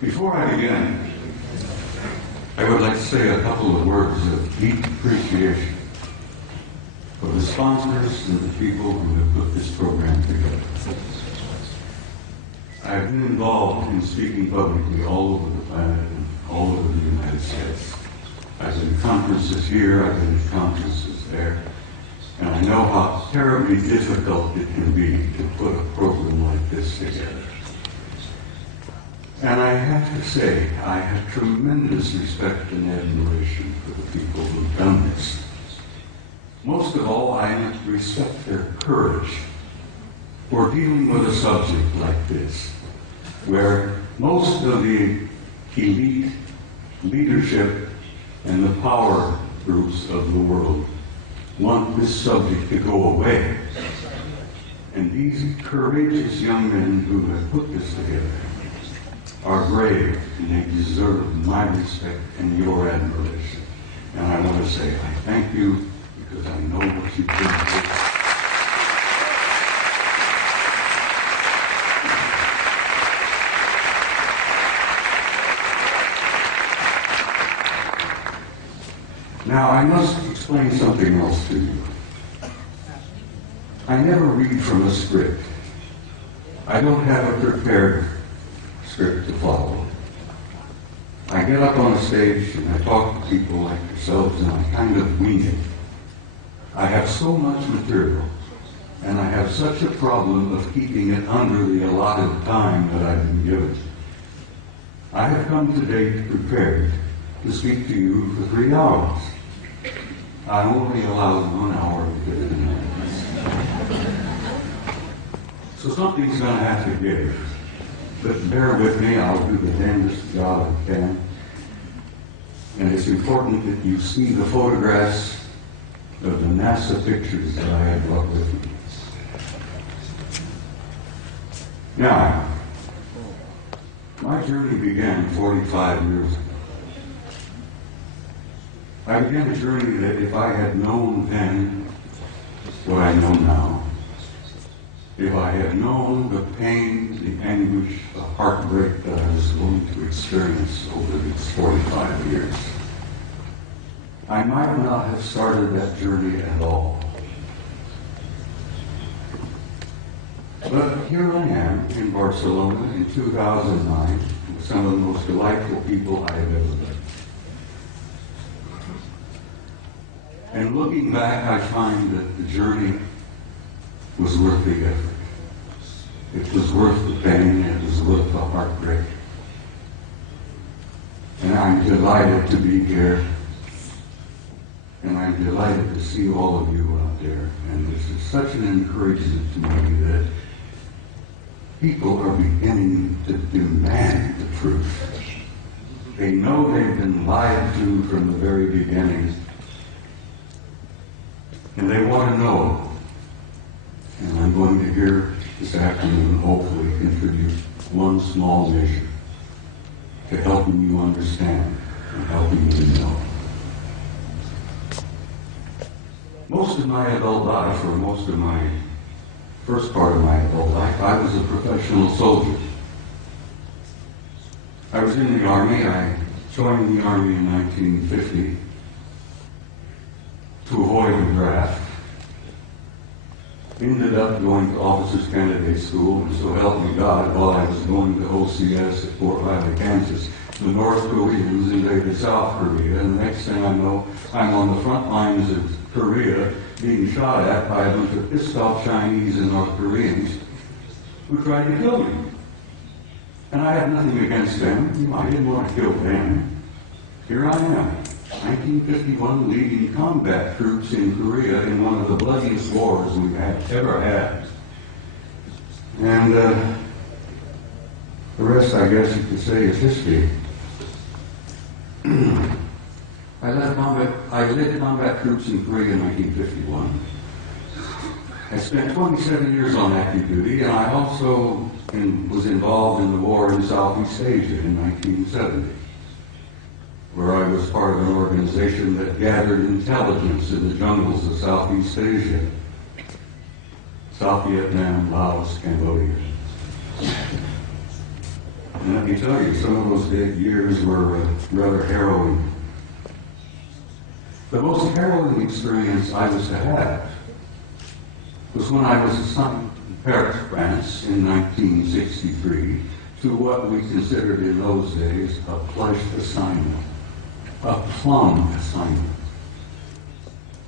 Before I begin, I would like to say a couple of words of deep appreciation for the sponsors and the people who have put this program together. I have been involved in speaking publicly all over the planet and all over the United States. I've been at conferences here, I've been at conferences there, and I know how terribly difficult it can be to put a program like this together. And I have to say, I have tremendous respect and admiration for the people who've done this. Most of all, I respect their courage for dealing with a subject like this, where most of the elite leadership and the power groups of the world want this subject to go away. And these courageous young men who have put this together are brave, and they deserve my respect and your admiration. And I want to say I thank you because I know what you've done. Now I must explain something else to you. I never read from a script. I don't have a prepared script to follow. I get up on a stage and I talk to people like yourselves and I kind of wing it. I have so much material and I have such a problem of keeping it under the allotted time that I've been given. I have come today prepared to speak to you for 3 hours. I'm only allowed 1 hour to get in there. So something's going to have to give. But bear with me, I'll do the damnedest job I can. And it's important that you see the photographs of the NASA pictures that I have brought with me. Now, my journey began 45 years ago. I began a journey that if I had known then what I know now, if I had known the pain, the anguish, the heartbreak that I was going to experience over these 45 years, I might not have started that journey at all. But here I am in Barcelona in 2009 with some of the most delightful people I have ever met. And looking back, I find that the journey was worth the effort. It was worth the pain, it was worth the heartbreak. And I'm delighted to be here. And I'm delighted to see all of you out there. And this is such an encouragement to me that people are beginning to demand the truth. They know they've been lied to from the very beginning. And they want to know. And I'm going to here this afternoon hopefully contribute one small measure to helping you understand and helping you know. Most of my adult life, or most of my first part of my adult life, I was a professional soldier. I was in the Army. I joined the Army in 1950 to avoid the draft. Ended up going to Officers Candidate School, and so help me God, while I was going to OCS at Fort Riley, Kansas, the North Koreans invaded South Korea, and the next thing I know, I'm on the front lines of Korea being shot at by a bunch of pissed-off Chinese and North Koreans who tried to kill me. And I had nothing against them. I didn't want to kill them. Here I am. 1951, leading combat troops in Korea in one of the bloodiest wars we've ever had. And the rest, I guess you could say, is history. I led combat troops in Korea in 1951. I spent 27 years on active duty, and I also was involved in the war in Southeast Asia in 1970, where I was part of an organization that gathered intelligence in the jungles of Southeast Asia, South Vietnam, Laos, Cambodia. And let me tell you, some of those years were rather harrowing. The most harrowing experience I was to have was when I was assigned to Paris, France in 1963 to what we considered in those days a plush assignment, a plum assignment.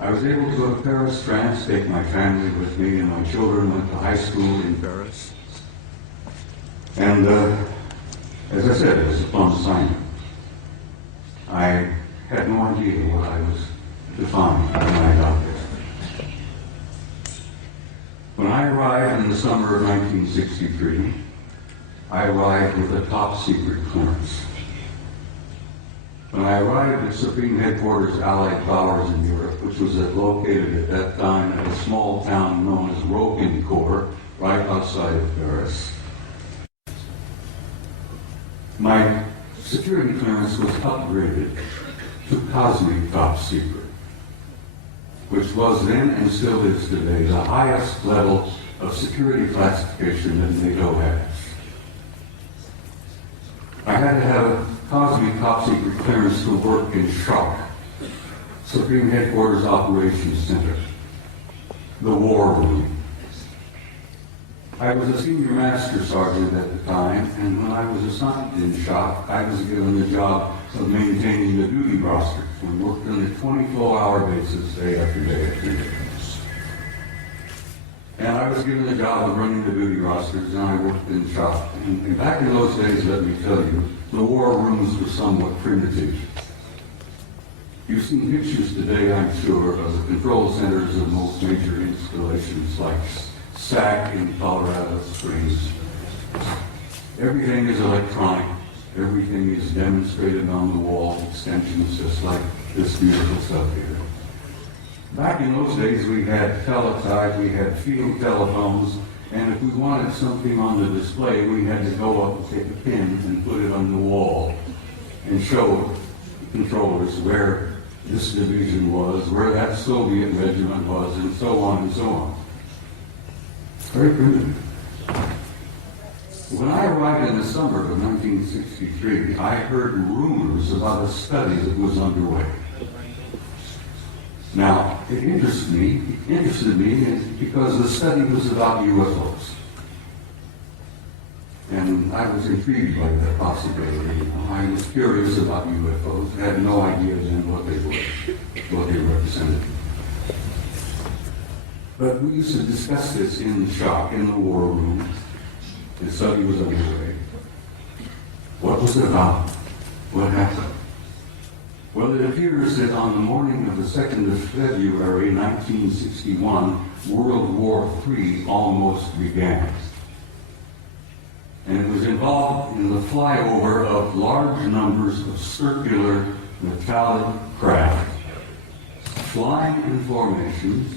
I was able to go to Paris, France, take my family with me, and my children went to high school in Paris. And as I said, it was a plum assignment. I had no idea what I was to find when I got there. When I arrived in the summer of 1963, I arrived with a top secret clearance. When I arrived at Supreme Headquarters Allied Powers in Europe, which was located at that time at a small town known as Roquencourt, right outside of Paris, my security clearance was upgraded to cosmic top secret, which was then and still is today the highest level of security classification that NATO has. I had to have a cosmic top secret clearance to work in SHARC, Supreme Headquarters Operations Center, the war room. I was a senior master sergeant at the time, and when I was assigned in SHARC, I was given the job of maintaining the duty roster. We worked on a 24-hour basis, day after day after day. And I was given the job of running the duty rosters, and I worked in SHARC. And back in those days, let me tell you, the war rooms were somewhat primitive. You've seen pictures today, I'm sure, of the control centers of most major installations like SAC in Colorado Springs. Everything is electronic. Everything is demonstrated on the wall, extensions just like this beautiful stuff here. Back in those days, we had teletype, we had field telephones, and if we wanted something on the display, we had to go up and take a pin and put it on the wall and show the controllers where this division was, where that Soviet regiment was, and so on and so on. Very primitive. When I arrived in the summer of 1963, I heard rumors about a study that was underway. Now, it interested me because the study was about UFOs. And I was intrigued by that possibility. I was curious about UFOs. I had no idea then what they were, what they represented. But we used to discuss this in the SHARC, in the war room. The study was underway. What was it about? What happened? Well, it appears that on the morning of the 2nd of February, 1961, World War III almost began. And it was involved in the flyover of large numbers of circular metallic craft, flying in formations,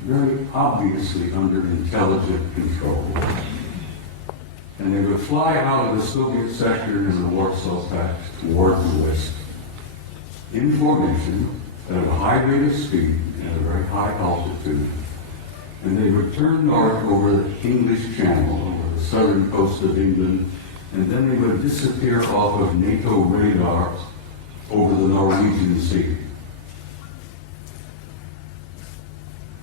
very obviously under intelligent control. And they would fly out of the Soviet sector in the Warsaw Pact toward the west, in formation at a high rate of speed and a very high altitude. And they would turn north over the English Channel, over the southern coast of England, and then they would disappear off of NATO radar over the Norwegian Sea.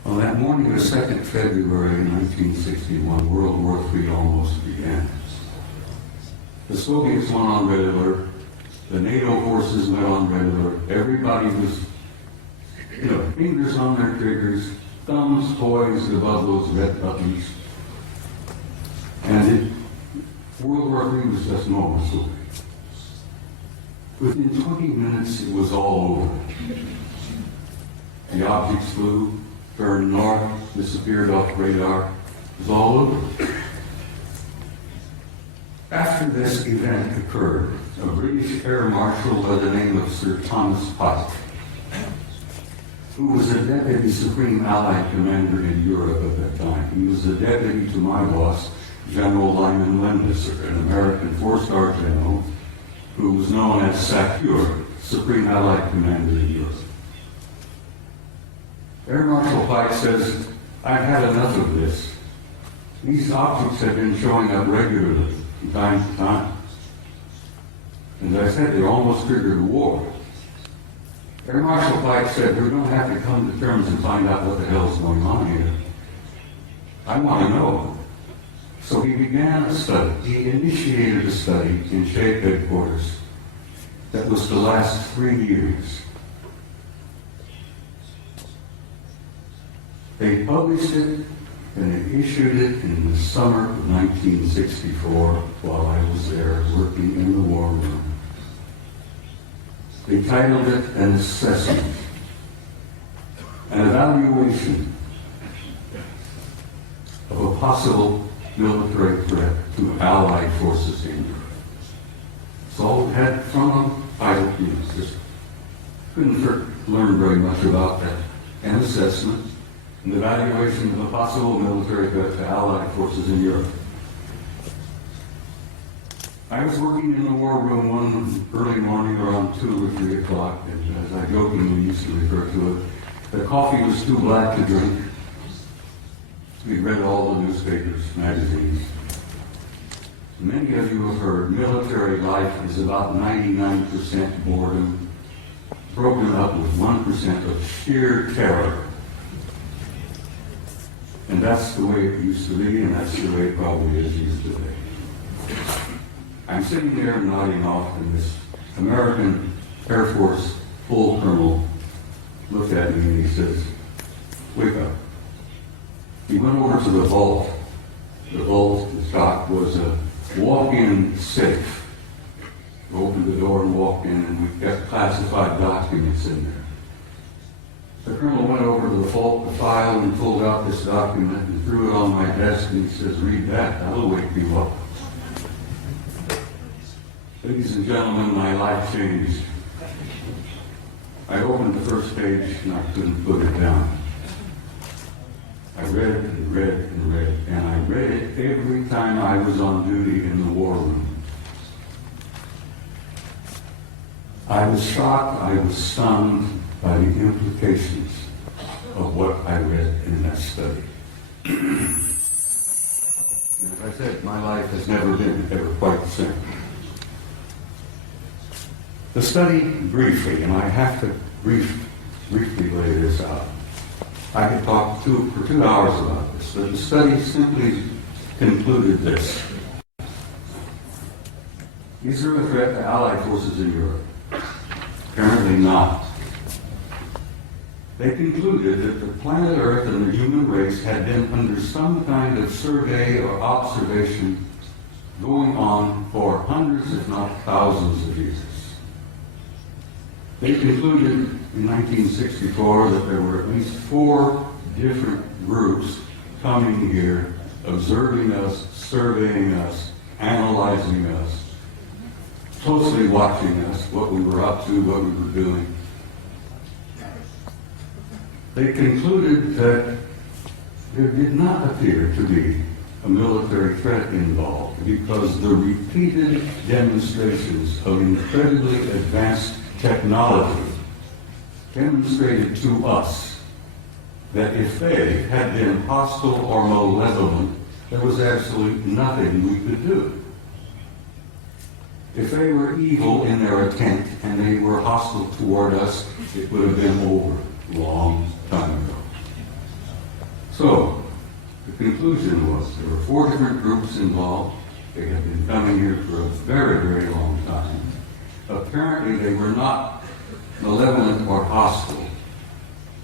On that morning of 2nd February 1961, World War III almost began. The Soviets went on red alert. The NATO forces went on red alert. Everybody was, fingers on their triggers, thumbs poised above those red buttons. And World War III was just moments away. Within 20 minutes, it was all over. The objects flew, turned north, disappeared off radar. It was all over. After this event occurred, a British Air Marshal by the name of Sir Thomas Pike, who was a Deputy Supreme Allied Commander in Europe at that time. He was the deputy to my boss, General Lyman Lendisser, an American four-star general who was known as SACEUR, Supreme Allied Commander in Europe. Air Marshal Pike says, "I've had enough of this. These objects have been showing up regularly from time to time. And as I said, they almost triggered a war." Air Marshal Pike said, "We're going to have to come to terms and find out what the hell's going on here. I want to know." So he began a study. He initiated a study in SHAPE headquarters that was to last 3 years. They published it and they issued it in the summer of 1964 while I was there working in the war room. They titled it An Assessment, an evaluation of a possible military threat to Allied forces in Europe. So it had from them title just couldn't learn very much about that. An assessment, an evaluation of a possible military threat to Allied forces in Europe. I was working in the war room one early morning around 2 or 3 o'clock, and as I jokingly used to refer to it, the coffee was too black to drink. We read all the newspapers, magazines. Many of you have heard military life is about 99% boredom, broken up with 1% of sheer terror. And that's the way it used to be, and that's the way it probably is used today. I'm sitting there nodding off, and this American Air Force full colonel looked at me and he says, "Wake up." He went over to the vault. The vault, the shop, was a walk-in safe. We opened the door and walked in, and we got classified documents in there. The colonel went over to the vault, the file, and pulled out this document and threw it on my desk, and he says, "Read that, that'll wake you up." Ladies and gentlemen, my life changed. I opened the first page and I couldn't put it down. I read and read and read, and I read it every time I was on duty in the war room. I was shocked, I was stunned by the implications of what I read in that study. And as I said, my life has never been ever quite the same. The study, briefly, and I have to briefly lay this out. I could talk for 2 hours about this, but the study simply concluded this. Is there a threat to Allied forces in Europe? Apparently not. They concluded that the planet Earth and the human race had been under some kind of survey or observation going on for hundreds, if not thousands of years. They concluded in 1964 that there were at least 4 different groups coming here, observing us, surveying us, analyzing us, closely watching us, what we were up to, what we were doing. They concluded that there did not appear to be a military threat involved because the repeated demonstrations of incredibly advanced technology demonstrated to us that if they had been hostile or malevolent, there was absolutely nothing we could do. If they were evil in their intent and they were hostile toward us, it would have been over a long time ago. So, the conclusion was there were 4 different groups involved. They had been coming here for a very, very long time. Apparently, they were not malevolent or hostile.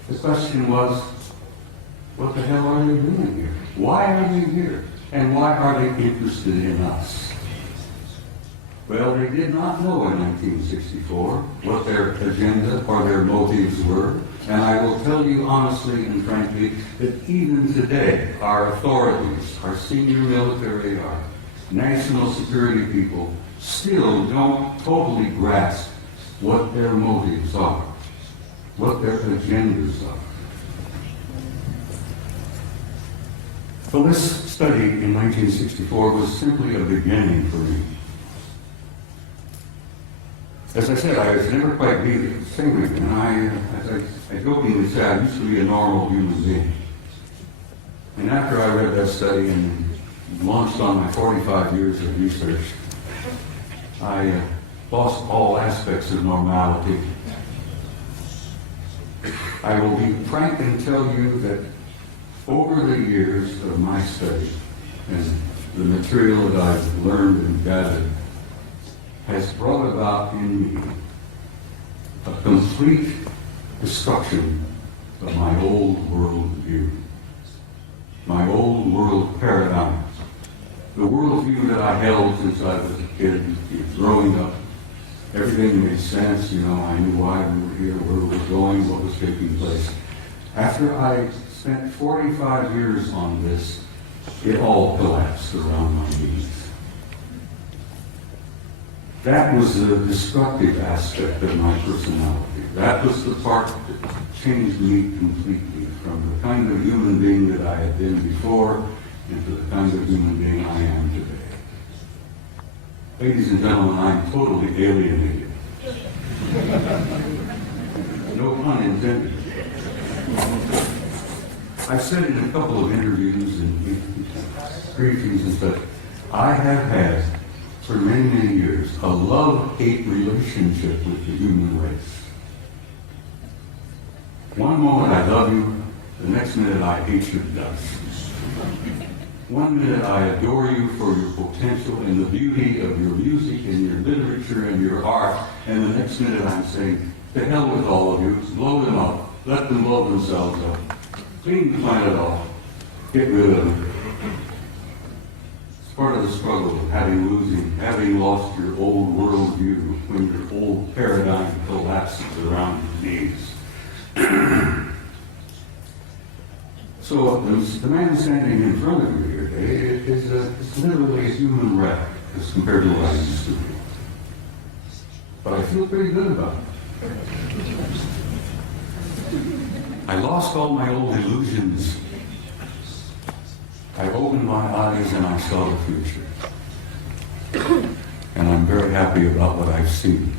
The question was, what the hell are they doing here? Why are they here? And why are they interested in us? Well, they did not know in 1964 what their agenda or their motives were. And I will tell you honestly and frankly that even today, our authorities, our senior military, our national security people, still don't totally grasp what their motives are, what their agendas are. So this study in 1964 was simply a beginning for me. As I said, I was never quite the same, and as I jokingly say, I used to be a normal human being. And after I read that study and launched on my 45 years of research, I lost all aspects of normality. I will be frank and tell you that over the years of my study and the material that I've learned and gathered has brought about in me a complete destruction of my old world view, my old world paradigm, the world view that I held since I was a kid, growing up. Everything made sense, I knew why we were here, where we were going, what was taking place. After I spent 45 years on this, it all collapsed around my knees. That was the destructive aspect of my personality. That was the part that changed me completely from the kind of human being that I had been before into the kind of human being I am today. Ladies and gentlemen, I'm totally alienated. No pun intended. I've said in a couple of interviews and briefings and stuff, I have had, for many, many years, a love-hate relationship with the human race. One moment I love you, the next minute I hate your guts. One minute I adore you for your potential and the beauty of your music and your literature and your art, and the next minute I'm saying, to hell with all of you, blow them up, let them blow themselves up, clean the planet off, get rid of them. It's part of the struggle of having lost your old worldview when your old paradigm collapses around your knees. So the man standing in front of you here today is literally a human wreck as compared to what I used to be. But I feel pretty good about it. I lost all my old illusions. I opened my eyes and I saw the future. And I'm very happy about what I've seen.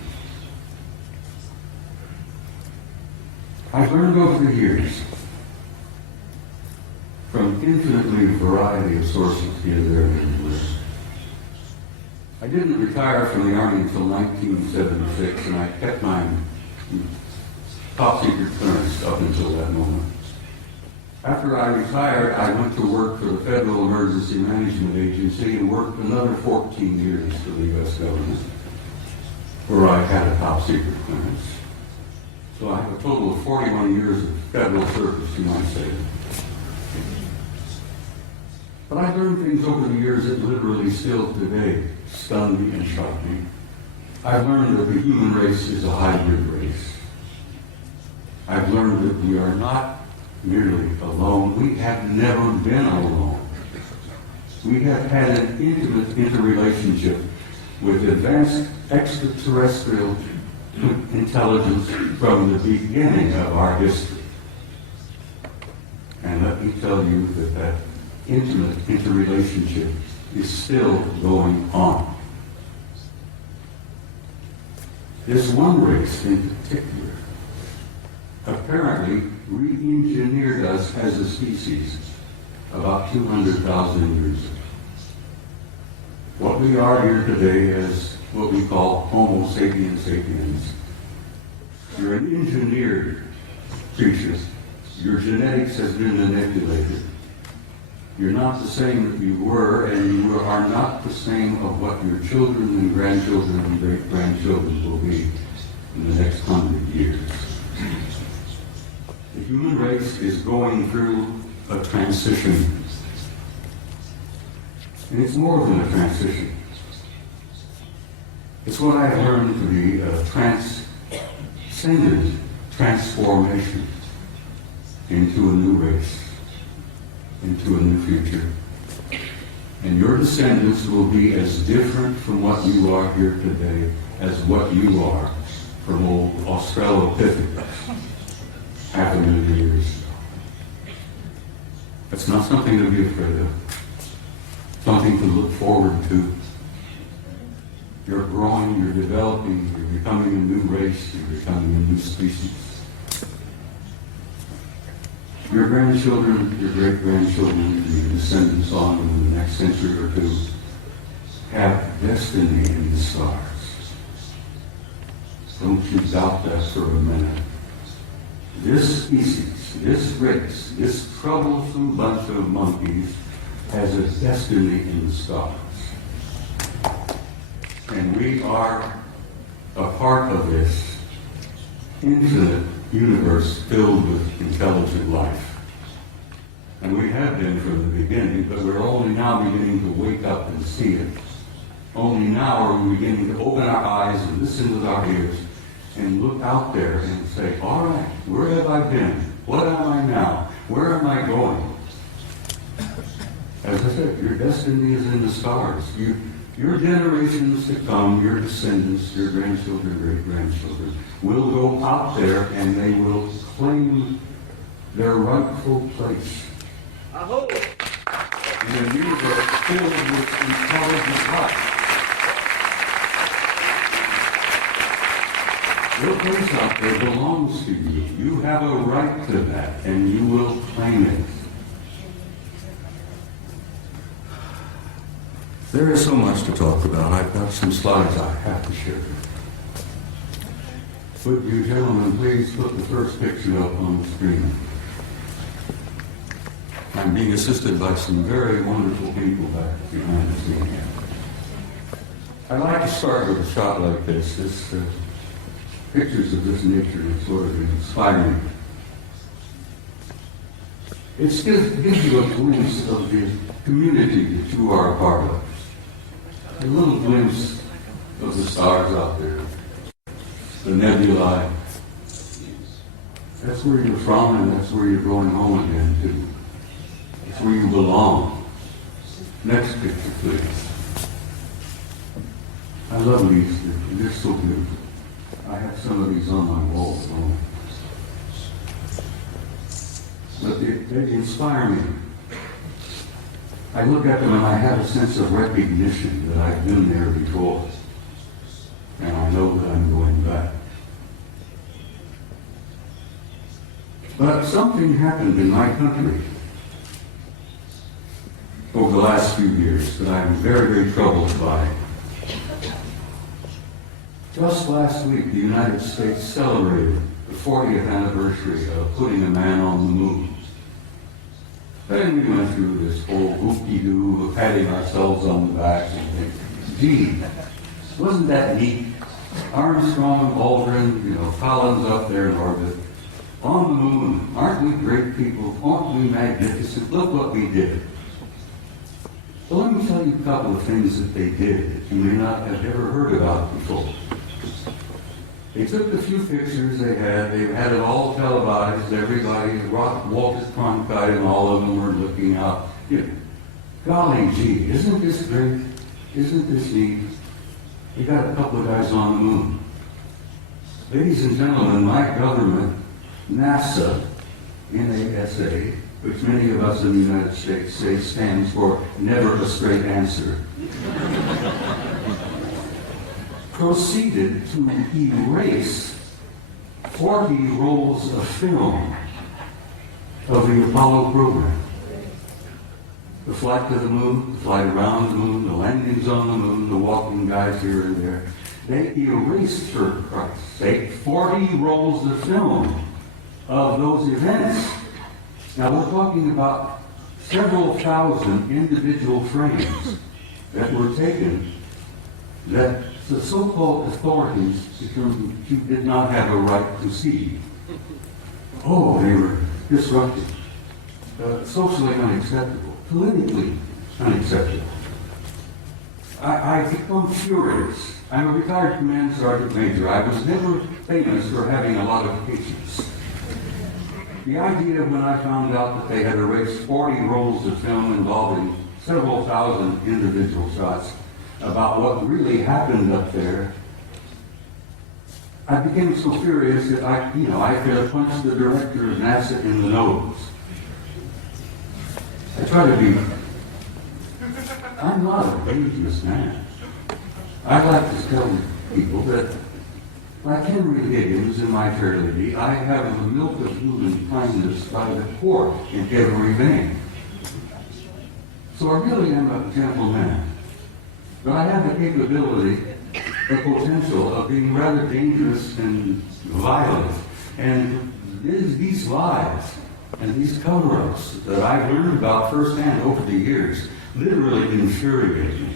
I've learned over the years from infinitely variety of sources here, there, and everywhere. I didn't retire from the Army until 1976, and I kept my top secret clearance up until that moment. After I retired, I went to work for the Federal Emergency Management Agency and worked another 14 years for the U.S. government, where I had a top secret clearance. So I have a total of 41 years of federal service, you might say. But I learned things over the years that literally still today stun me and shock me. I've learned that the human race is a hybrid race. I've learned that we are not merely alone. We have never been alone. We have had an intimate interrelationship with advanced extraterrestrial intelligence from the beginning of our history. And let me tell you that intimate interrelationship is still going on. This one race in particular apparently re-engineered us as a species about 200,000 years ago. What we are here today is what we call Homo sapiens sapiens. You're an engineered creature. Your genetics has been manipulated. You're not the same that you were, and you are not the same of what your children and grandchildren and great-grandchildren will be in the next 100 years. The human race is going through a transition. And it's more than a transition. It's what I have learned to be a transcendent transformation into a new race, into a new future. And your descendants will be as different from what you are here today as what you are from old Australopithecus 500,000 years ago. It's not something to be afraid of, something to look forward to. You're growing, you're developing, you're becoming a new race, you're becoming a new species. Your grandchildren, your great-grandchildren, your descendants on in the next century or two have destiny in the stars. Don't you doubt that for a minute. This species, this race, this troublesome bunch of monkeys has a destiny in the stars. And we are a part of this infinite universe filled with intelligent life. And we have been from the beginning, but we're only now beginning to wake up and see it. Only now are we beginning to open our eyes and listen with our ears and look out there and say, all right, where have I been? What am I now? Where am I going? As I said, your destiny is in the stars. Your generations to come, your descendants, your grandchildren, great-grandchildren, will go out there and they will claim their rightful place in a universe filled with intelligent life. Your place out there belongs to you. You have a right to that, and you will claim it. There is so much to talk about. I've got some slides I have to share. Would you gentlemen please put the first picture up on the screen? I'm being assisted by some very wonderful people back behind the scene here. I'd like to start with a shot like this. Pictures of this nature is sort of inspiring. It gives you a glimpse of the community that you are a part of. A little glimpse of the stars out there, the nebulae. That's where you're from, and that's where you're going home again, too. It's where you belong. Next picture, please. I love these. They're so beautiful. I have some of these on my wall at home. But they inspire me. I look at them and I have a sense of recognition that I've been there before. And I know that I'm going back. But something happened in my country over the last few years that I'm very, very troubled by. Just last week, the United States celebrated the 40th anniversary of putting a man on the moon. Then we went through this whole whoop-de-doo of patting ourselves on the back and thinking, gee, wasn't that neat? Armstrong, Aldrin, Collins up there in orbit. On the moon, aren't we great people? Aren't we magnificent? Look what we did. So let me tell you a couple of things that they did that you may not have ever heard about before. They took the few pictures they had it all televised, everybody, Walter Cronkite and all of them were looking out. Golly gee, isn't this great? Isn't this neat? You got a couple of guys on the moon. Ladies and gentlemen, my government, NASA, NASA, which many of us in the United States say stands for never a straight answer, proceeded to erase 40 rolls of film of the Apollo program. The flight to the moon, the flight around the moon, the landings on the moon, the walking guys here and there. They erased, for Christ's sake, 40 rolls of film of those events. Now we're talking about several thousand individual frames that were taken that the so-called authorities determined you did not have a right to see. Oh, they were disruptive, socially unacceptable, politically unacceptable. I become furious. I'm a retired command sergeant major. I was never famous for having a lot of patience. The idea when I found out that they had erased 40 rolls of film involving several thousand individual shots about what really happened up there, I became so furious that I could have punched the director of NASA in the nose. I try to be, I'm not a dangerous man. I like to tell people that, like Henry Higgins in My Fair Lady, I have the milk of human kindness by the quart in every vein. So I really am a gentle man. But I have the capability, the potential of being rather dangerous and violent. And these lies and these cover-ups that I've learned about firsthand over the years literally infuriate me.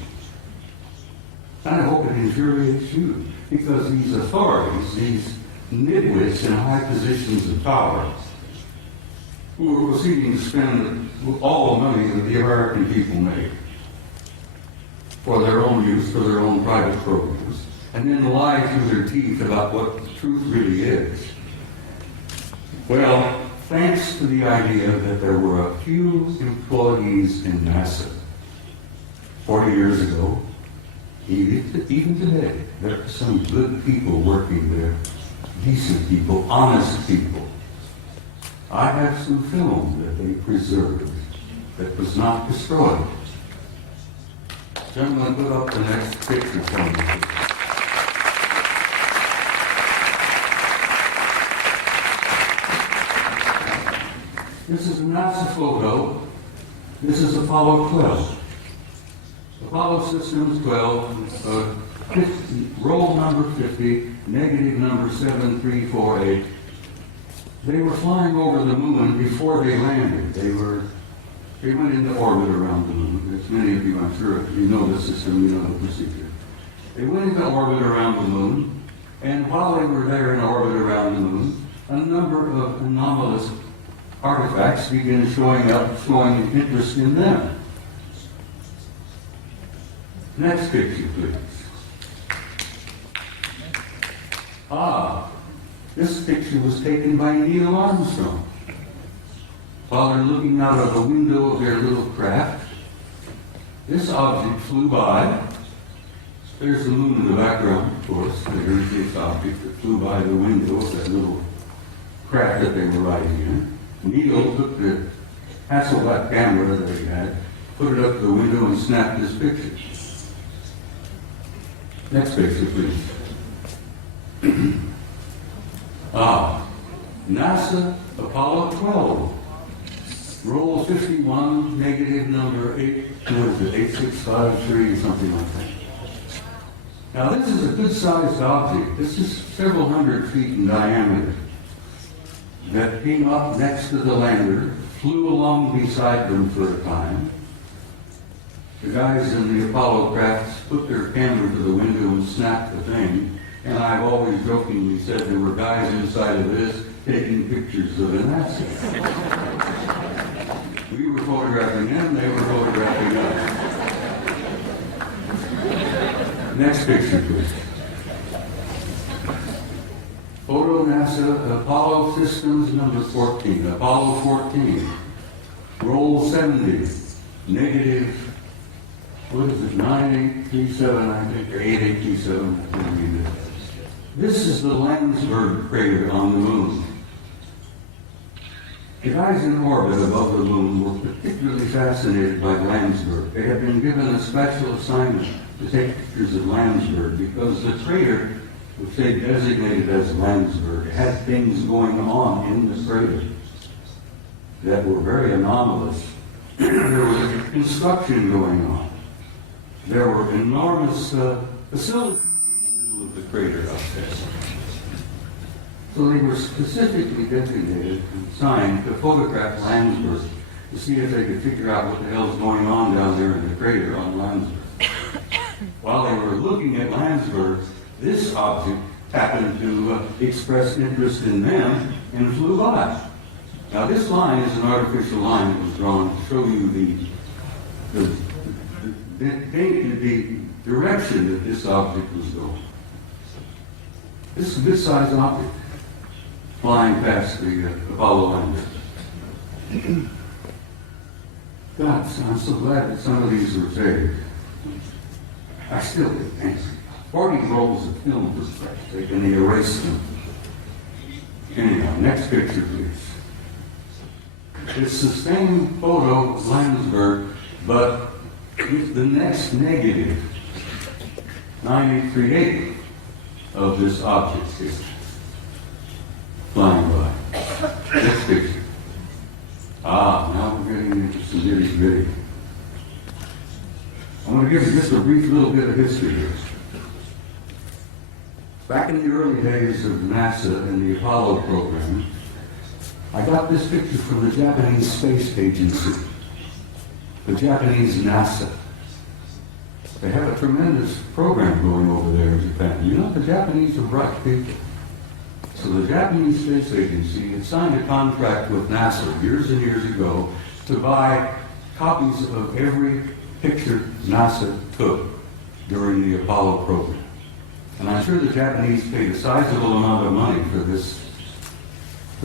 And I hope it infuriates you, because these authorities, these nitwits in high positions of power, who are proceeding to spend all the money that the American people make for their own use, for their own private programs, and then lie through their teeth about what the truth really is. Well, thanks to the idea that there were a few employees in NASA 40 years ago, even today, there are some good people working there, decent people, honest people. I have some film that they preserved that was not destroyed. Gentlemen, put up the next picture for me. This is a NASA photo. This is Apollo 12. Apollo Systems 12, roll number 50, negative number 7348. They were flying over the moon before they landed. They went into orbit around the moon. As many of you, I'm sure, if you know the system, you know the procedure. They went into orbit around the moon, and while they were there in orbit around the moon, a number of anomalous artifacts began showing up, showing interest in them. Next picture, please. This picture was taken by Neil Armstrong. While they're looking out of the window of their little craft, this object flew by. There's the moon in the background, of course. There's this object that flew by the window of that little craft that they were riding in. Neil took the Hasselblad camera that he had, put it up to the window, and snapped this picture. Next picture, please. NASA Apollo 12. Roll 51, negative number 8653, something like that. Now this is a good-sized object. This is several hundred feet in diameter that came up next to the lander, flew along beside them for a time. The guys in the Apollo crafts put their camera to the window and snapped the thing, and I've always jokingly said there were guys inside of this taking pictures of the NASA. We were photographing them, they were photographing us. Next picture, please. Photo NASA Apollo Systems number 14, Apollo 14. Roll 70, negative, what is it, 9837, I think, or 8837. This is the Landsberg crater on the moon. The guys in orbit above the moon were particularly fascinated by Landsberg. They had been given a special assignment to take pictures of Landsberg because the crater, which they designated as Landsberg, had things going on in the crater that were very anomalous. There was construction going on. There were enormous facilities in the middle of the crater up there. So they were specifically designated and assigned to photograph Landsberg to see if they could figure out what the hell's going on down there in the crater on Landsberg. While they were looking at Landsberg, this object happened to express interest in them and flew by. Now this line is an artificial line that was drawn to show you the direction that this object was going. This is a good-sized object flying past the Apollo lander. God, I'm so glad that some of these were saved. I still get angry. 40 rolls of film was taken, they erased them. Anyhow, next picture, please. It's the same photo of Landsberg, but with the next negative, 9838 of this object here, flying by. Next picture. Now we're getting into some nitty-gritty. I'm going to give you just a brief little bit of history here. Back in the early days of NASA and the Apollo program, I got this picture from the Japanese Space Agency, the Japanese NASA. They have a tremendous program going over there in Japan. You know, the Japanese are bright people. So the Japanese Space Agency had signed a contract with NASA years and years ago to buy copies of every picture NASA took during the Apollo program. And I'm sure the Japanese paid a sizable amount of money for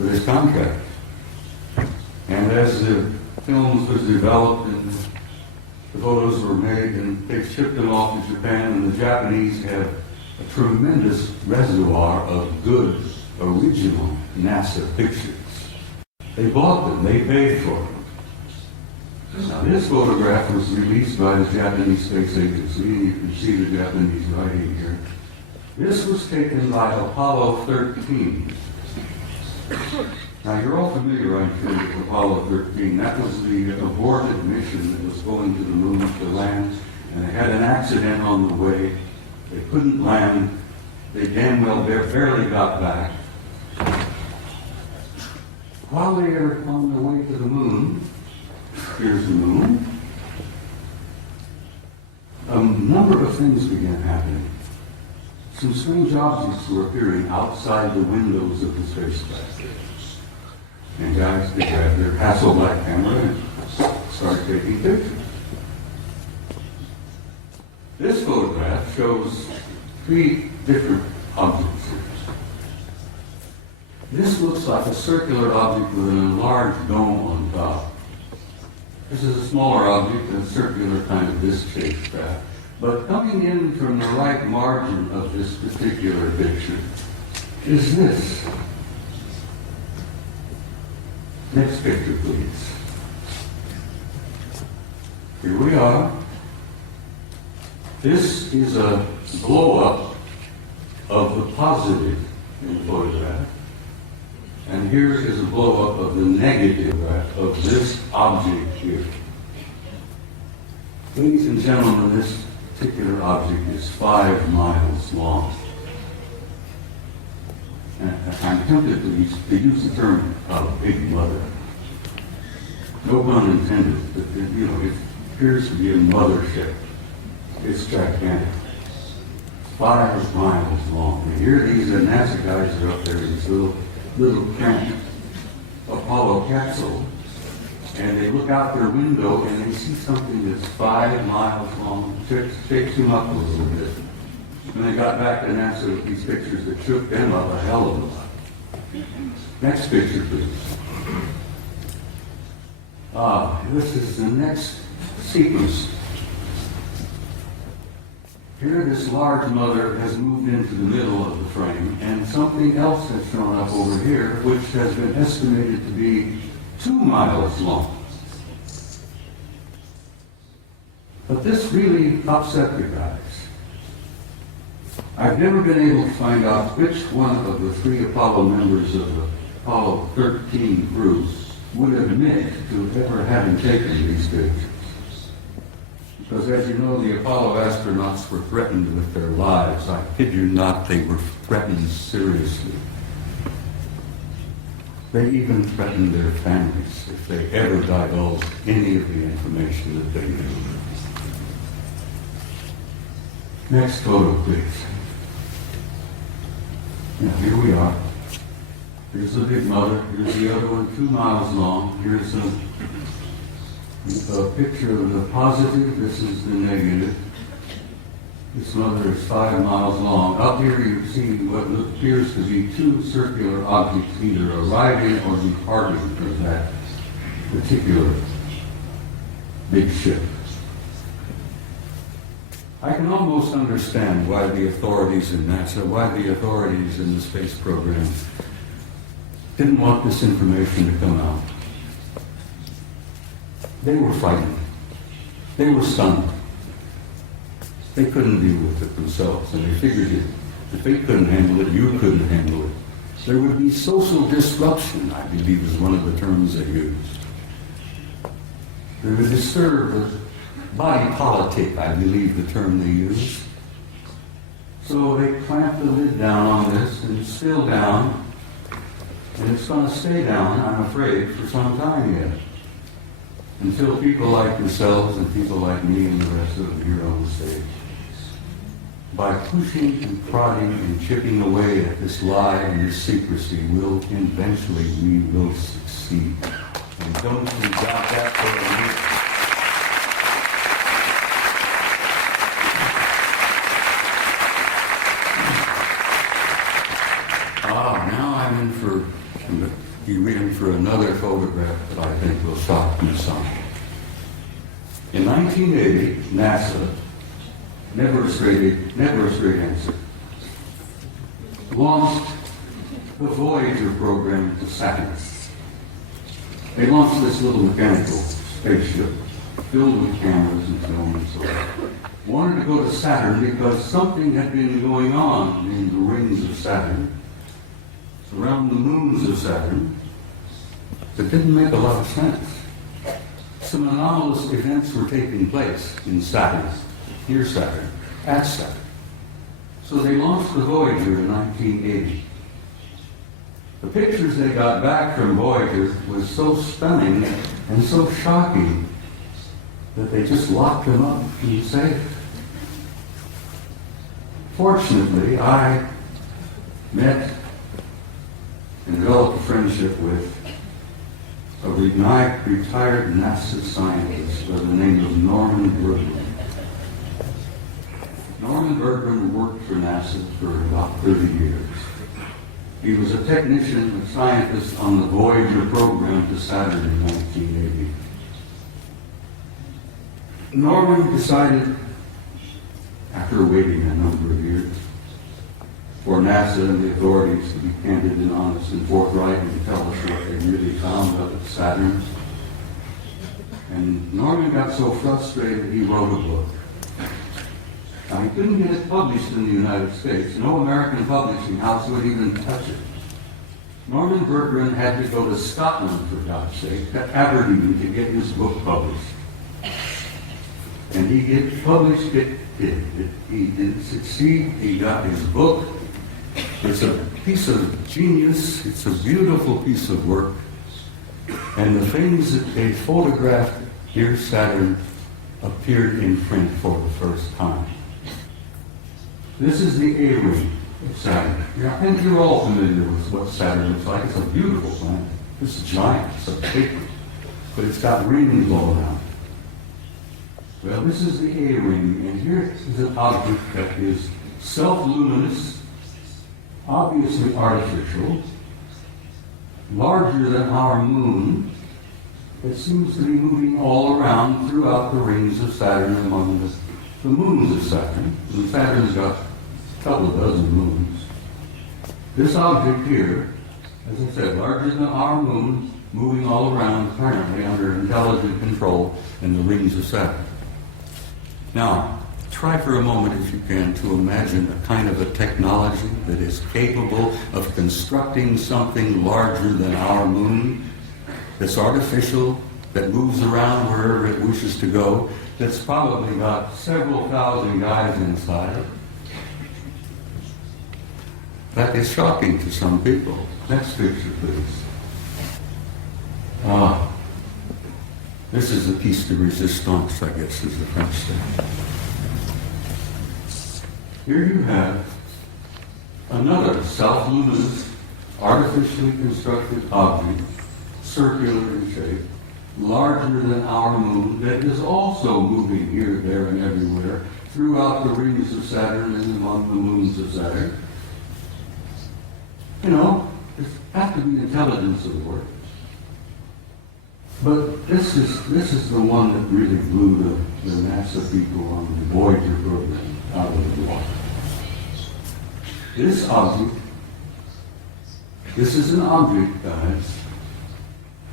this contract. And as the films was developed and the photos were made and they shipped them off to Japan, and the Japanese have a tremendous reservoir of good original NASA pictures. They bought them, they paid for them. Now this photograph was released by the Japanese Space Agency, and you can see the Japanese writing here. This was taken by Apollo 13. Now you're all familiar, I'm sure, with Apollo 13. That was the aborted mission that was going to the moon to land, and they had an accident on the way. They couldn't land. They damn well barely got back. While they are on their way to the moon, here's the moon, a number of things began happening. Some strange objects were appearing outside the windows of the spacecraft. And guys, they grabbed their Hasselblad camera and started taking pictures. This photograph shows 3 different objects here. This looks like a circular object with an enlarged dome on top. This is a smaller object, a circular kind of disc-shaped craft. But coming in from the right margin of this particular picture is this. Next picture, please. Here we are. This is a blow-up of the positive in the photograph. And here is a blow-up of the negative of this object here. Ladies and gentlemen, this particular object is 5 miles long. And I'm tempted to use the term big mother. No pun intended, but it appears to be a mothership. It's gigantic. 5 miles long. And here these NASA guys are up there in this little cramped Apollo capsule, and they look out their window and they see something that's 5 miles long. Shakes them up a little bit. When they got back to NASA with these pictures, that shook them up a hell of a lot. Next picture, please. This is the next sequence. Here, this large mother has moved into the middle of the frame, and something else has shown up over here, which has been estimated to be 2 miles long. But this really upset the guys. I've never been able to find out which one of the 3 Apollo members of the Apollo 13 crew would admit to ever having taken these pictures. Because as you know, the Apollo astronauts were threatened with their lives. I kid you not, they were threatened seriously. They even threatened their families if they ever divulged any of the information that they knew. Next photo, please. Now, here we are. Here's the big mother. Here's the other one, 2 miles long. Here's a picture of the positive. This is the negative. This mother is 5 miles long. Up here you see what appears to be two circular objects either arriving or departing from that particular big ship. I can almost understand why the authorities in NASA, why the authorities in the space program didn't want this information to come out. They were frightened. They were stunned. They couldn't deal with it themselves, and they figured if they couldn't handle it, you couldn't handle it. There would be social disruption, I believe is one of the terms they used. They would disturb the body politic, I believe the term they used. So they clamped the lid down on this, and it's still down, and it's going to stay down, I'm afraid, for some time yet. Until people like yourselves and people like me and the rest of them here on the stage, by pushing and prodding and chipping away at this lie and this secrecy, eventually we will succeed. And don't you doubt that for a minute. Now I'm in for another photograph that I think will shock you some. In 1980, NASA, never a straight answer, launched the Voyager program to Saturn. They launched this little mechanical spaceship filled with cameras and film and so on. Wanted to go to Saturn because something had been going on in the rings of Saturn, around the moons of Saturn, that didn't make a lot of sense. Some anomalous events were taking place in Saturn, near Saturn, at Saturn. So they launched the Voyager in 1980. The pictures they got back from Voyager was so stunning and so shocking that they just locked them up in the safe. Fortunately, I met and developed a friendship with a retired NASA scientist by the name of Norman Bergman. Norman Bergman worked for NASA for about 30 years. He was a technician, a scientist on the Voyager program to Saturn in 1980. Norman decided, after waiting a number of years, for NASA and the authorities to be candid and honest and forthright and tell us what they really found up at Saturn. And Norman got so frustrated he wrote a book. Now, he couldn't get it published in the United States. No American publishing house would even touch it. Norman Bergman had to go to Scotland, for God's sake, to Aberdeen to get his book published. And he did publish it. He did succeed. He got his book. It's a piece of genius. It's a beautiful piece of work. And the things that they photographed near Saturn appeared in print for the first time. This is the A-ring of Saturn. I think you're all familiar with what Saturn looks like. It's a beautiful planet. It's giant. It's a big one. But it's got rings all around. Well, this is the A-ring, and here is an object that is self-luminous, obviously artificial, larger than our moon. It seems to be moving all around throughout the rings of Saturn among the moons of Saturn. And Saturn's got a couple of dozen moons. This object here, as I said, larger than our moon, moving all around apparently under intelligent control in the rings of Saturn. Now, try for a moment, if you can, to imagine a kind of a technology that is capable of constructing something larger than our moon, that's artificial, that moves around wherever it wishes to go, that's probably got several thousand guys inside. That is shocking to some people. Next picture, please. This is the piece de resistance, I guess, is the French thing. Here you have another self-luminous, artificially constructed object, circular in shape, larger than our moon, that is also moving here, there, and everywhere throughout the rings of Saturn and among the moons of Saturn. You know, there's got to be intelligence aboard. But this is the one that really blew the NASA people on the Voyager program out of the water. This object, this is an object, guys,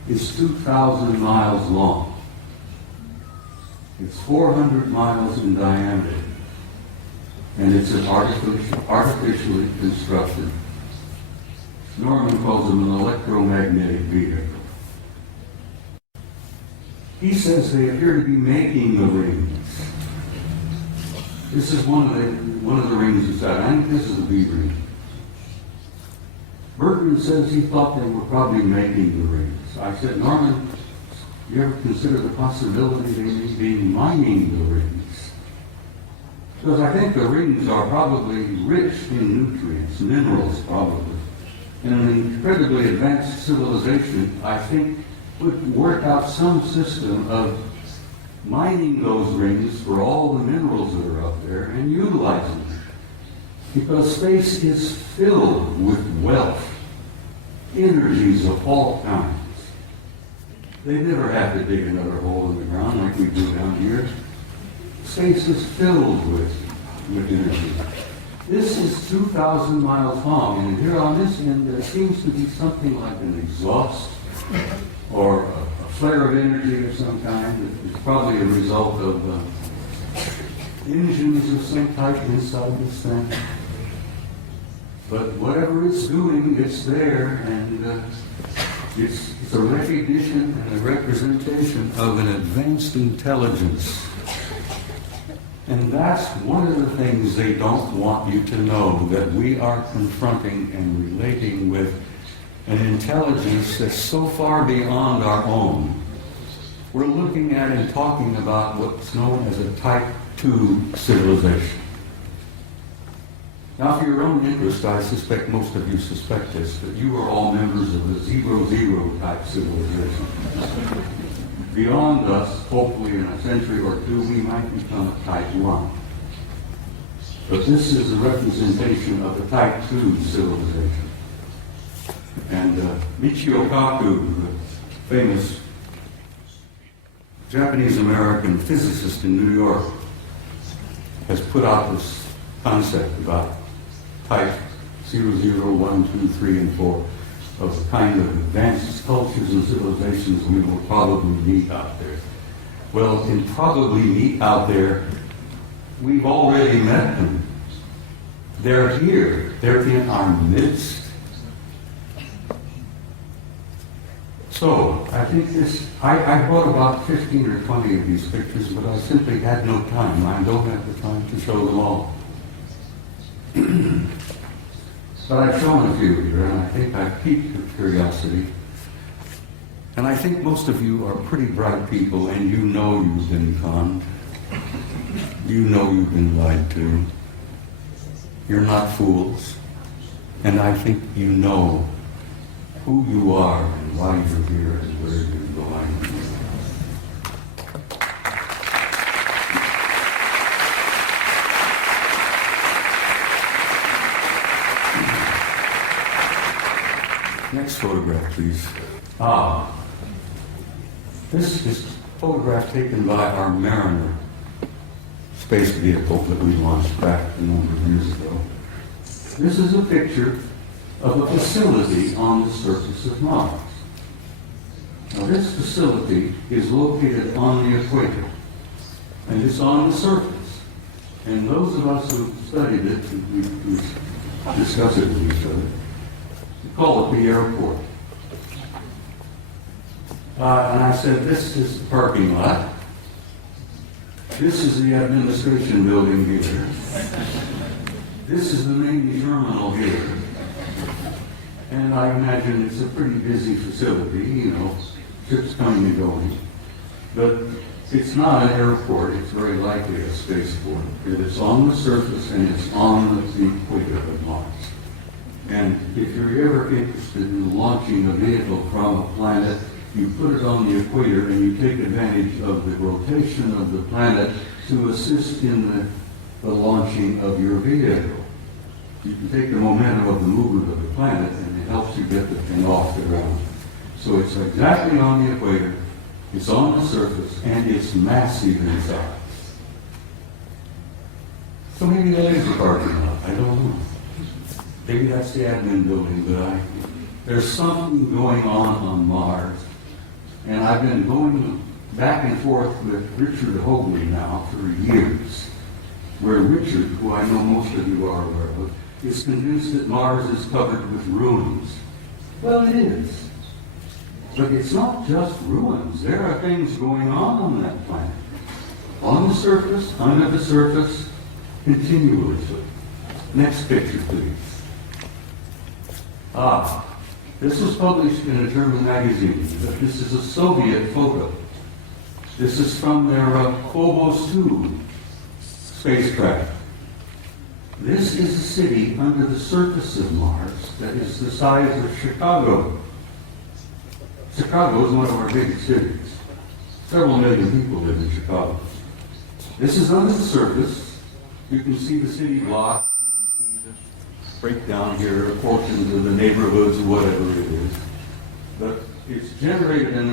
is 2,000 miles long. It's 400 miles in diameter, and it's an artificially constructed. Norman calls them an electromagnetic vehicle. He says they appear to be making the rings. This is one of the rings of Saturn. I think this is the B ring. Bertrand says he thought they were probably making the rings. I said, Norman, you ever consider the possibility they may be mining the rings? Because I think the rings are probably rich in nutrients, minerals probably. And an incredibly advanced civilization, I think, would work out some system of mining those rings for all the minerals that are up there and utilizing them. Because space is filled with wealth, energies of all kinds. They never have to dig another hole in the ground like we do down here. Space is filled with energy. This is 2,000 miles long, and here on this end there seems to be something like an exhaust or a flare of energy of some kind. It's probably a result of engines of some type inside this thing. But whatever it's doing, it's there, and it's a recognition and a representation of an advanced intelligence. And that's one of the things they don't want you to know, that we are confronting and relating with an intelligence that's so far beyond our own. We're looking at and talking about what's known as a Type 2 civilization. Now, for your own interest, I suspect most of you suspect this, that you are all members of the 0-0 type civilization. Beyond us, hopefully in a century or two, we might become a Type 1. But this is a representation of the Type 2 civilization. And Michio Kaku, the famous Japanese-American physicist in New York, has put out this concept about Type 0, 1, 2, 3, and 4 of the kind of advanced cultures and civilizations we will probably meet out there. Well, in probably meet out there, we've already met them. They're here. They're in our midst. So, I think I brought about 15 or 20 of these pictures, but I simply had no time. I don't have the time to show them all. But I've shown a few here, and I think I've piqued your curiosity. And I think most of you are pretty bright people, and you know you've been conned. You know you've been lied to. You're not fools. And I think you know who you are and why you're here and where you're going. Next photograph, please. This is a photograph taken by our Mariner space vehicle that we launched back a number of years ago. This is a picture of a facility on the surface of Mars. Now, this facility is located on the equator, and it's on the surface. And those of us who studied it, we discuss it with each other, we call it the airport. And I said, this is the parking lot. This is the administration building here. This is the main terminal here. And I imagine it's a pretty busy facility, you know, ships coming and going. But it's not an airport, it's very likely a spaceport. It's on the surface and it's on the equator of Mars. And if you're ever interested in launching a vehicle from a planet, you put it on the equator and you take advantage of the rotation of the planet to assist in the the launching of your vehicle. You can take the momentum of the movement of the planet, and it helps you get the thing off the ground. So it's exactly on the equator, it's on the surface, and it's massive in size. So maybe that is a parking lot, I don't know. Maybe that's the admin building, but there's something going on Mars. And I've been going back and forth with Richard Hoagley now for years, where Richard, who I know most of you are aware of, is convinced that Mars is covered with ruins. Well, it is. But it's not just ruins. There are things going on that planet. On the surface, under the surface, continuously. Next picture, please. This was published in a German magazine, but this is a Soviet photo. This is from their Phobos 2 spacecraft. This is a city under the surface of Mars that is the size of Chicago. Chicago is one of our biggest cities. Several million people live in Chicago. This is under the surface. You can see the city block. You can see the breakdown here, portions of the neighborhoods, whatever it is. But it's generating an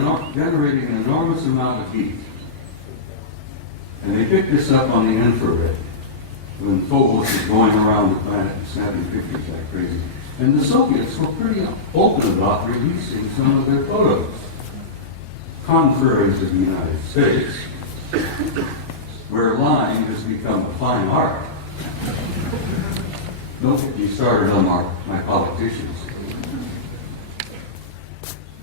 enormous amount of heat. And they picked this up on the infrared when Phobos is going around the planet and snapping pictures like crazy. And the Soviets were pretty open about releasing some of their photos. Contrary to the United States, where lying has become a fine art. Don't get me started on my politicians.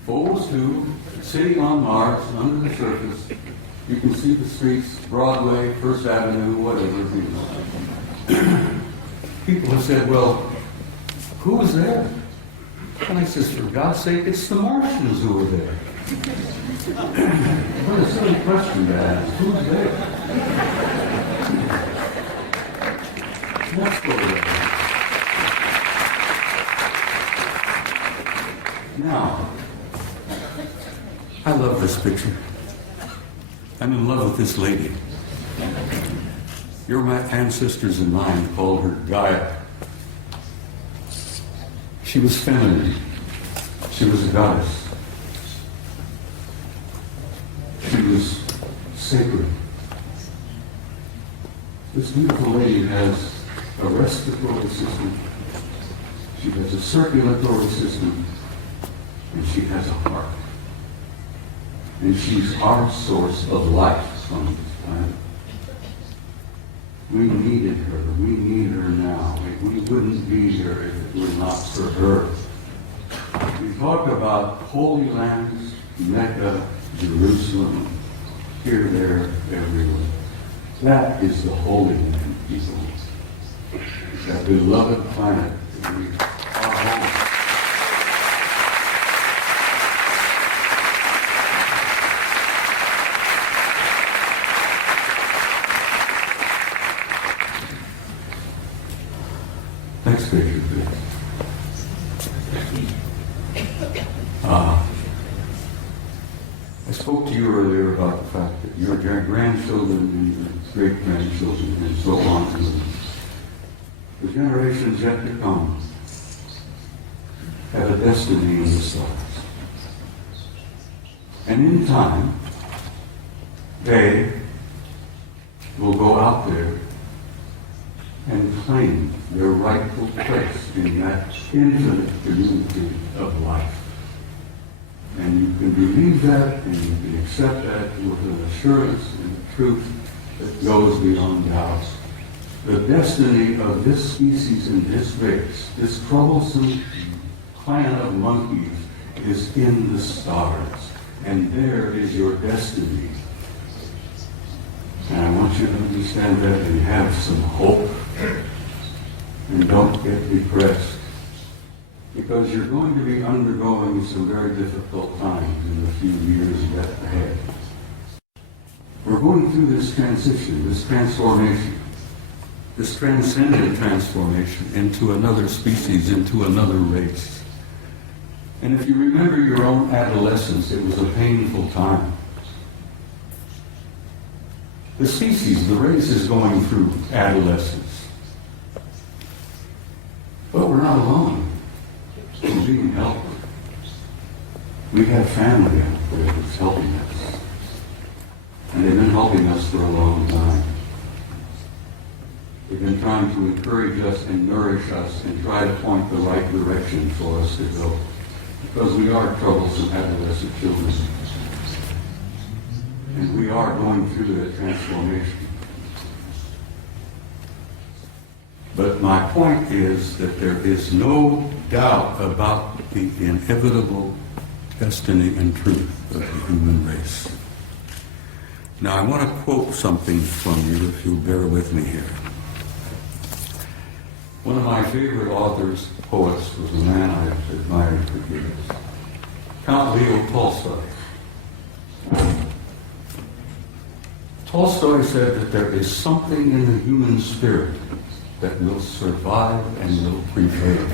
Phobos 2, city on Mars, under the surface. You can see the streets, Broadway, First Avenue, whatever. People have said, well, who was there? And I says, for God's sake, it's the Martians who were there. What a silly question to ask. Who's there? Let's go there. Now, I love this picture. I'm in love with this lady. Your ancestors and mine called her Gaia. She was feminine. She was a goddess. She was sacred. This beautiful lady has a respiratory system. She has a circulatory system. And she has a heart. And she's our source of life on this planet. We needed her. We need her now. We wouldn't be here if it were not for her. We talk about holy lands, Mecca, Jerusalem, here, there, everywhere. That is the Holy Land, people. That beloved planet that we are home. Next picture, please. I spoke to you earlier about the fact that your grandchildren and your great-grandchildren and so on, the generations yet to come, have a destiny in the stars. And in time, they will go out there and claim their rightful place in that infinite community of life. And you can believe that, and you can accept that with an assurance and a truth that goes beyond doubt. The destiny of this species and this race, this troublesome clan of monkeys, is in the stars. And there is your destiny. And I want you to understand that and have some hope. And don't get depressed. Because you're going to be undergoing some very difficult times in the few years yet ahead. We're going through this transition, this transformation, this transcendent transformation into another species, into another race. And if you remember your own adolescence, it was a painful time. The species, the race is going through adolescence. But we're not alone. We're being helped. We have family out there that's helping us. And they've been helping us for a long time. They've been trying to encourage us and nourish us and try to point the right direction for us to go. Because we are troublesome adolescent children. And we are going through that transformation. But my point is that there is no doubt about the inevitable destiny and truth of the human race. Now I want to quote something from you, if you'll bear with me here. One of my favorite authors, poets, was a man I've admired for years, Count Leo Tolstoy. Tolstoy said that there is something in the human spirit that will survive and will prevail.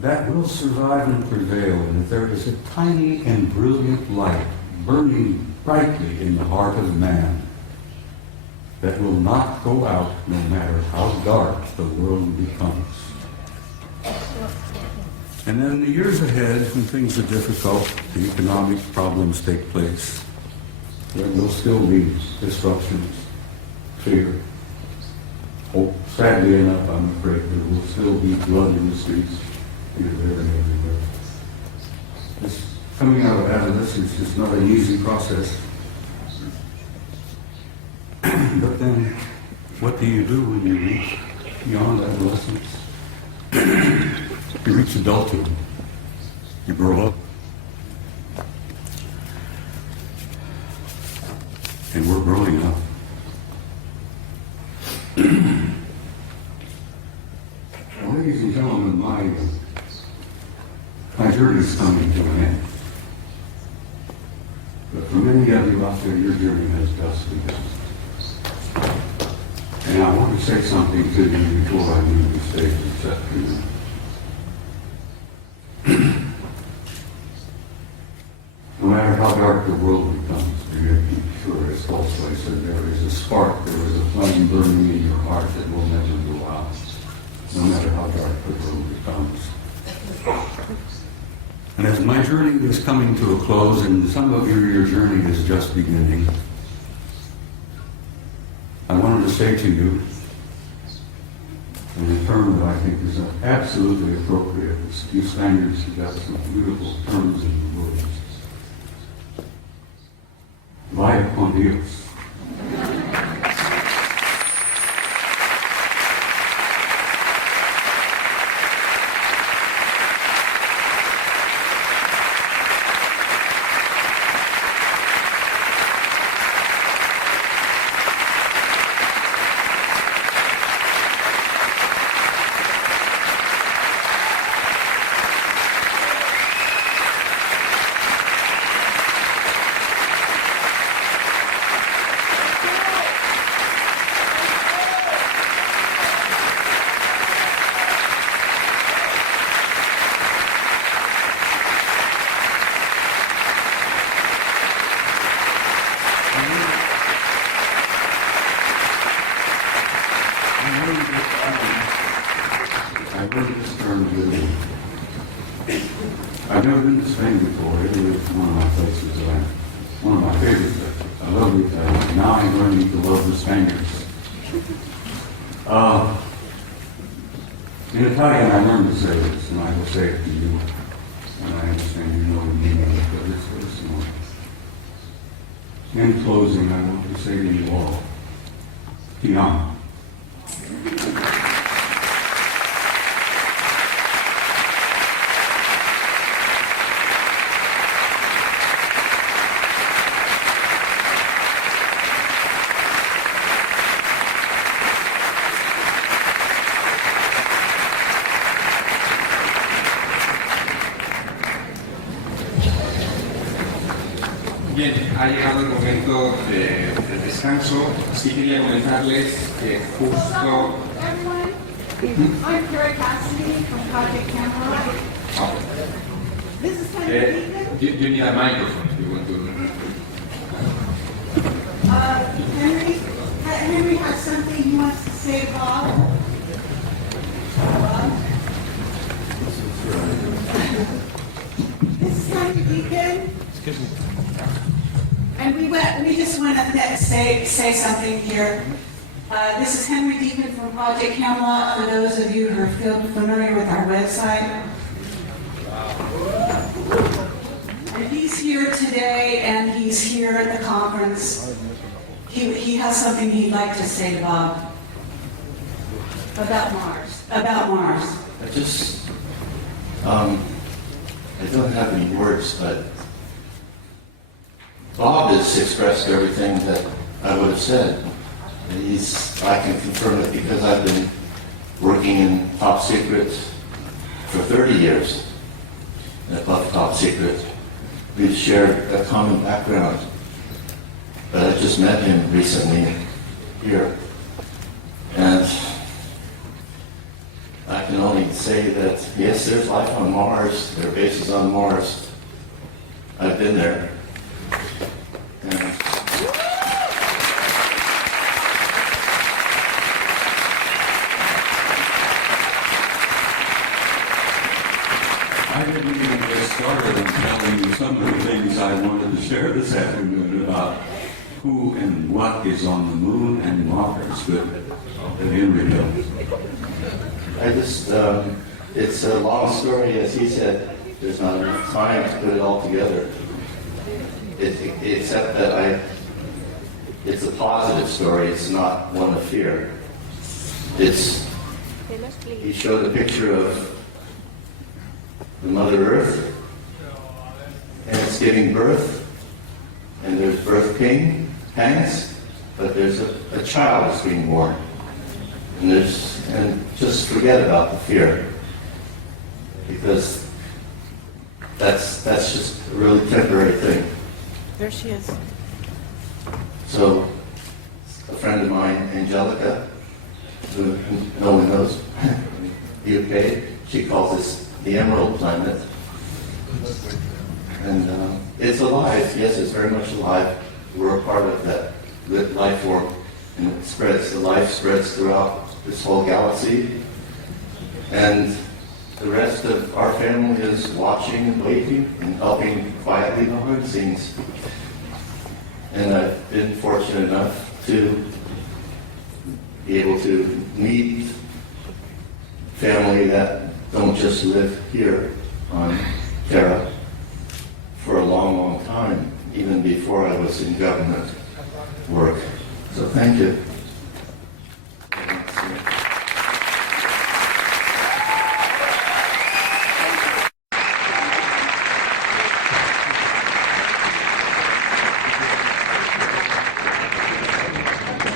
That will survive and prevail, and that there is a tiny and brilliant light burning brightly in the heart of man that will not go out no matter how dark the world becomes. And then in the years ahead, when things are difficult, the economic problems take place, there will still be disruptions, fear. Oh, sadly enough, I'm afraid there will still be blood in the streets here, there, and everywhere. This coming out of adolescence is not an easy process. But then, what do you do when you reach beyond adolescence? You reach adulthood. You grow up. And we're growing up. Well, ladies and gentlemen, my journey is coming to an end. But for many of you out there, your journey has just begun. And I want to say something to you before I leave the stage this afternoon. No matter how dark the world becomes, you're sure, as Tolstoy said, there is a spark, there is a flame burning in your heart that will never go out, no matter how dark the world becomes. And as my journey is coming to a close, and some of your journey is just beginning, I wanted to say to you, in a term that I think is absolutely appropriate. You Spaniards have got some beautiful terms in the words. Vaya con Dios. I've never been to Spain before. Italy is one of my places that one of my favorite places. I love Italy. Now I'm learning to love the Spaniards. In Italian, I learned to say this, and I will say it to you. And I understand you know the meaning of it, but it's very small. In closing, I want to say to you all, Ti amo. Bien, ha llegado el momento del descanso. Sí quería comentarles que justo... I'm Carrie Cassidy from Project Camera. This is kind of you need a microphone if you want to... And we just want to say something here. This is Henry Deacon from Project Camelot, for those of you who are familiar with our website. And he's here today, and he's here at the conference. He has something he'd like to say to Bob about Mars. About Mars. I don't have any words, but Bob has expressed everything that I would have said. And I can confirm it because I've been working in top secret for 30 years. And above top secret, we've shared a common background. But I just met him recently here. And I can only say that, yes, there's life on Mars. There are bases on Mars. I've been there. And I didn't even get started on telling you some of the things I wanted to share this afternoon about who and what is on the moon and Mars, but Imperdível. it's a long story, as he said. There's not enough time to put it all together. Except that it's a positive story. It's not one of fear. He showed a picture of the Mother Earth, and it's giving birth, and there's birth pangs, but there's a child that's being born. And just forget about the fear, because that's just a really temporary thing. There she is. So, a friend of mine, Angelica, who no one knows, UK, she calls this the Emerald Planet. And it's alive, yes, it's very much alive. We're a part of that life form, and it spreads, the life spreads throughout this whole galaxy. And the rest of our family is watching and waiting and helping quietly behind the scenes. And I've been fortunate enough to be able to meet family that don't just live here on Terra for a long, long time, even before I was in government work. So thank you.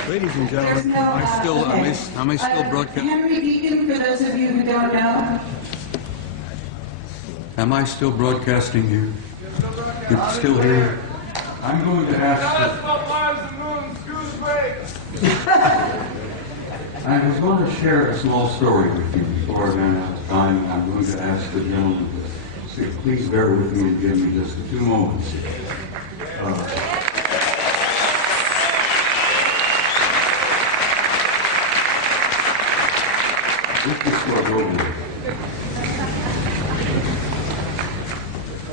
Ladies and gentlemen, am I still broadcasting? Henry Deacon, for those of you who don't know. Am I still broadcasting here? You're still here? I'm going to ask... I was going to share a small story with you before I ran out of time. I'm going to ask the gentleman to please bear with me and give me just a few moments. This is for Rover.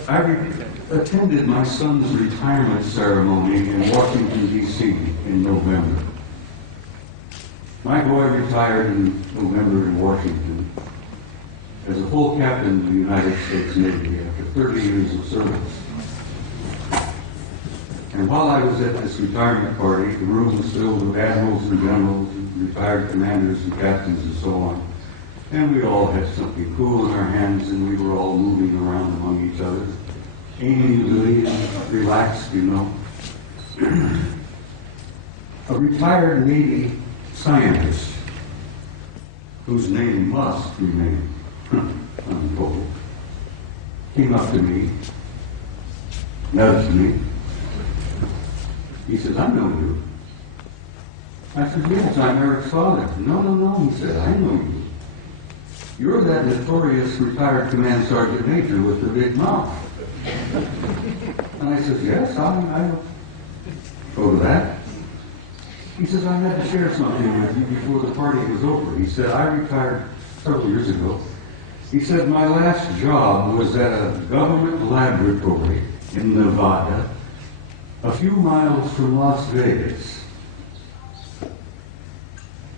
I attended my son's retirement ceremony in Washington, D.C. in November. My boy retired in November in Washington as a full captain in the United States Navy after 30 years of service. And while I was at this retirement party, the room was filled with admirals and generals, and retired commanders and captains and so on. And we all had something cool in our hands, and we were all moving around among each other, amiably and relaxed, you know. A retired Navy scientist, whose name must remain untold, came up to me, nudged me. He says, "I know you." I said, "Yes, I'm Eric's father." No, he said, "I know you. You're that notorious retired command sergeant major with the big mouth." And I said, "Yes, I'll go to that." He says, "I had to share something with you before the party was over." He said, "I retired several years ago." He said, "My last job was at a government laboratory in Nevada a few miles from Las Vegas.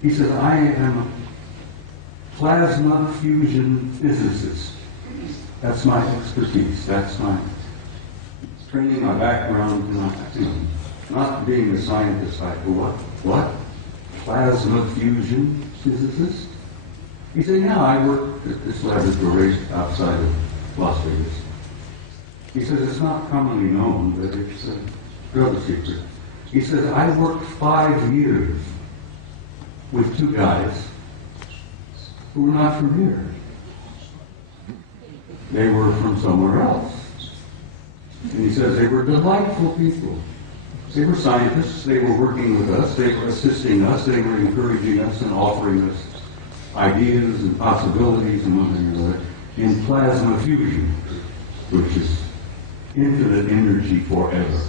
He said, I am a plasma fusion physicist. That's my expertise. That's my training, my background. Not being a scientist, I go, what? Plasma fusion physicist? He said, yeah, I work at this laboratory outside of Las Vegas. He says, it's not commonly known, but it's a drug secret. He says, I worked 5 years with 2 guys who were not from here. They were from somewhere else. And he says they were delightful people. They were scientists, they were working with us, they were assisting us, they were encouraging us and offering us ideas and possibilities and one thing or another in plasma fusion, which is infinite energy forever.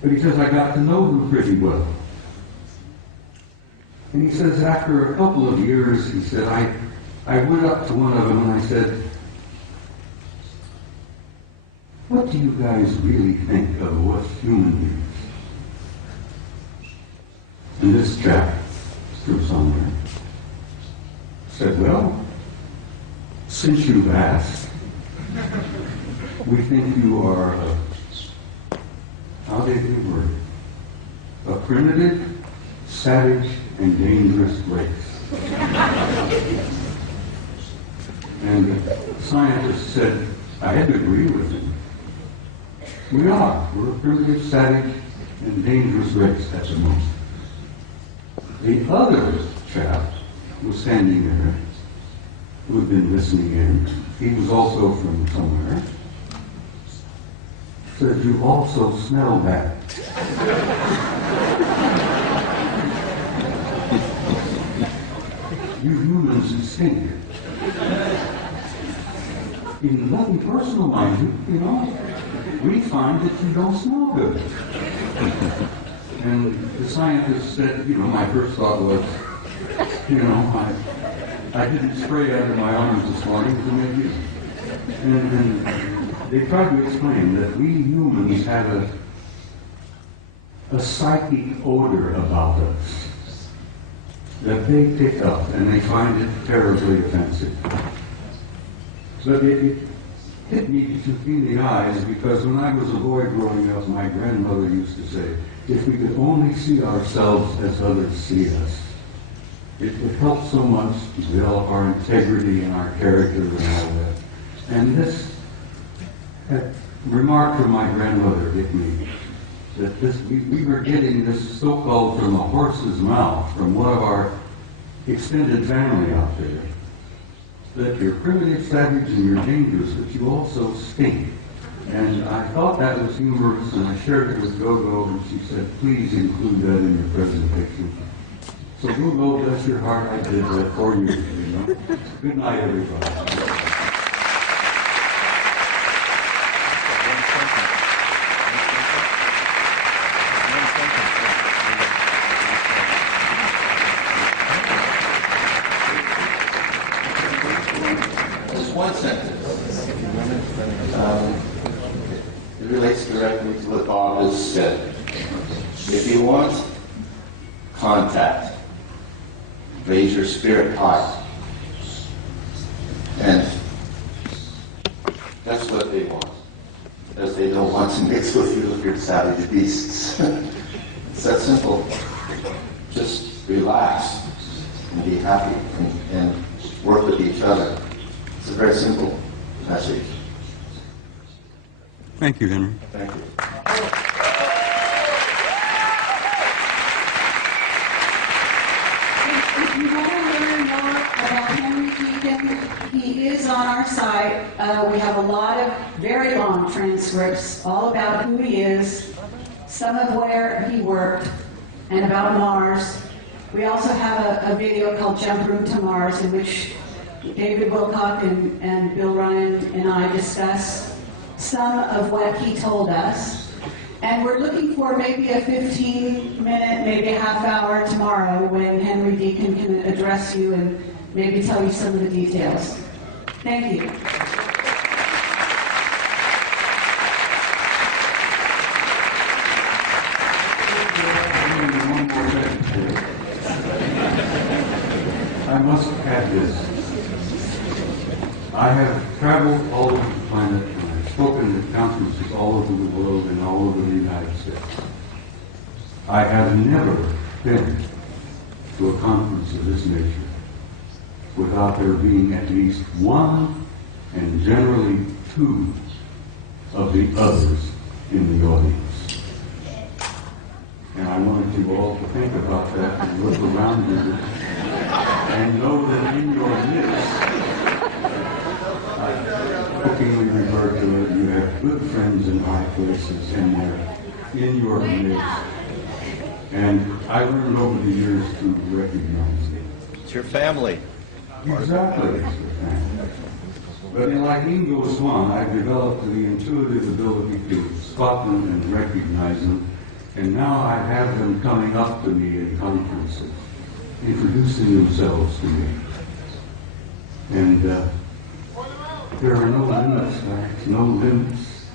But he says, I got to know them pretty well. And he says, after a couple of years, he said, I went up to one of them and I said, what do you guys really think of us human beings? And this chap, through somewhere, said, well, since you've asked, we think you are how did he word it? A primitive, savage, and dangerous race. And the scientist said, I had to agree with him. We are. We're a primitive, savage, and dangerous race at the most. The other chap was standing there, who had been listening in. He was also from somewhere. Said, you also smell bad. You humans stink. In nothing personal, mind you know, we find that you don't smell good. And the scientist said, my first thought was, I didn't spray under my arms this morning, so maybe. And they tried to explain that we humans have a psychic odor about us that they pick up, and they find it terribly offensive. But it hit me in the eyes, because when I was a boy growing up, my grandmother used to say, if we could only see ourselves as others see us, it would help so much to develop our integrity and our character and all that. And this remark from my grandmother hit me, that we were getting this so-called from a horse's mouth, from one of our extended family out there, that you're primitive, savage, and you're dangerous, but you also stink. And I thought that was humorous, and I shared it with Gogo, and she said, please include that in your presentation. So Gogo, bless your heart, I did that for you. Good night, everybody. One sentence. It relates directly to what Bob has said. If you want contact, raise your spirit high. And that's what they want. Because they don't want to mix with you if you're savage beasts. It's that simple. Just relax and be happy and work with each other. It's a very simple message. Thank you, Henry. Thank you. If you want to learn more about Henry Deacon, he is on our site. We have a lot of very long transcripts all about who he is, some of where he worked, and about Mars. We also have a video called Jump Room to Mars, in which David Wilcock and Bill Ryan and I discuss some of what he told us. And we're looking for maybe a 15-minute, maybe a half hour tomorrow when Henry Deacon can address you and maybe tell you some of the details. Thank you. I must add this. I have traveled all over the planet and I've spoken at conferences all over the world and all over the United States. I have never been to a conference of this nature without there being at least one and generally two of the others in the audience. And I wanted you all to think about that and look around you and know that in your midst, I jokingly refer to it, you have good friends in high places and they're in your midst. And I learned over the years to recognize it. It's your family. Exactly, it's your family. But like Ingo Swan, I've developed the intuitive ability to spot them and recognize them. And now I have them coming up to me in conferences, introducing themselves to me. And there are no limits, guys, no limits.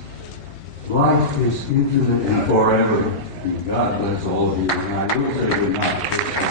Life is infinite and forever. And God bless all of you. And I will say good night.